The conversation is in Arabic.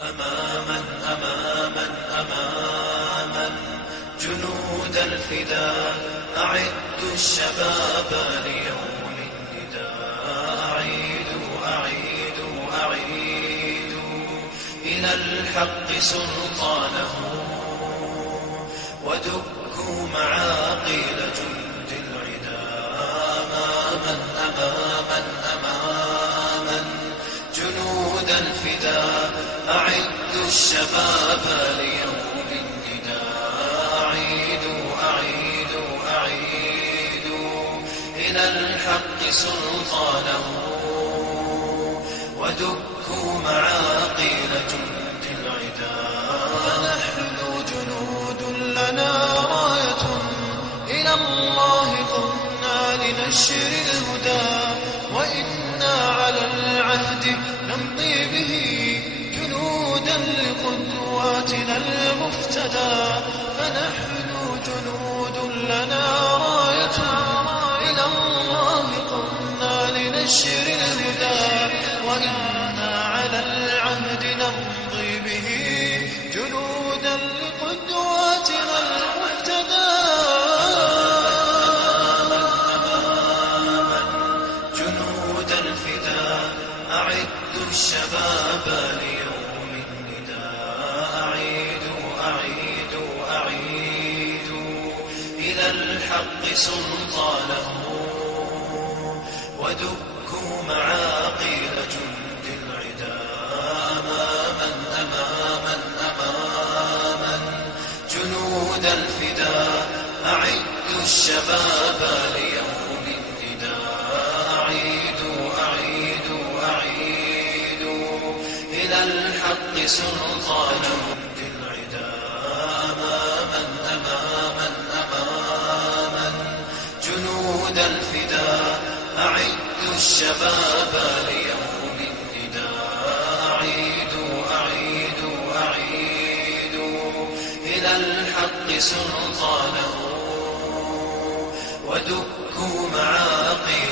أماما أماما أماما جنود الفداء، أعدوا الشباب ليوم النداء. أعيدوا أعيدوا أعيدوا إلى الحق سلطانه، ودكوا معاقيل جند العدا. أماما أماما أماما جنود الفداء، أعدوا الشباب ليوم النداء. أعيدوا أعيدوا أعيدوا إلى الحق سلطانه، ودكوا معاقيل جند العدا. فنحن جنود لنا راية، إلى الله قمنا لنشر الهدى، وإنا على العهد نمضي به جنودا لقدواتنا المفتدى. فنحن جنود لنا راية، إلى الله قمنا لنشر الهدى، وإنا على العهد نمضي به جنودا لقدواتنا المفتدى. جنود الفداء، أعدوا الشباب ليوم النداء. أعيدوا أعيدوا أعيدوا إلى الحق سلطانه، ودكوا معاقيل جند العدا. أماما أماما أماما جنود الفداء، أعدوا الشباب ليوم النداء. أعيدوا أعيدوا أعيدوا إلى الحق سلطانه، العدا. أماما أماما أماما جنود الفداء، أعدوا الشباب ليوم النداء. أعيدوا أعيدوا أعيدوا إلى الحق سلطانه، ودكوا معاقيل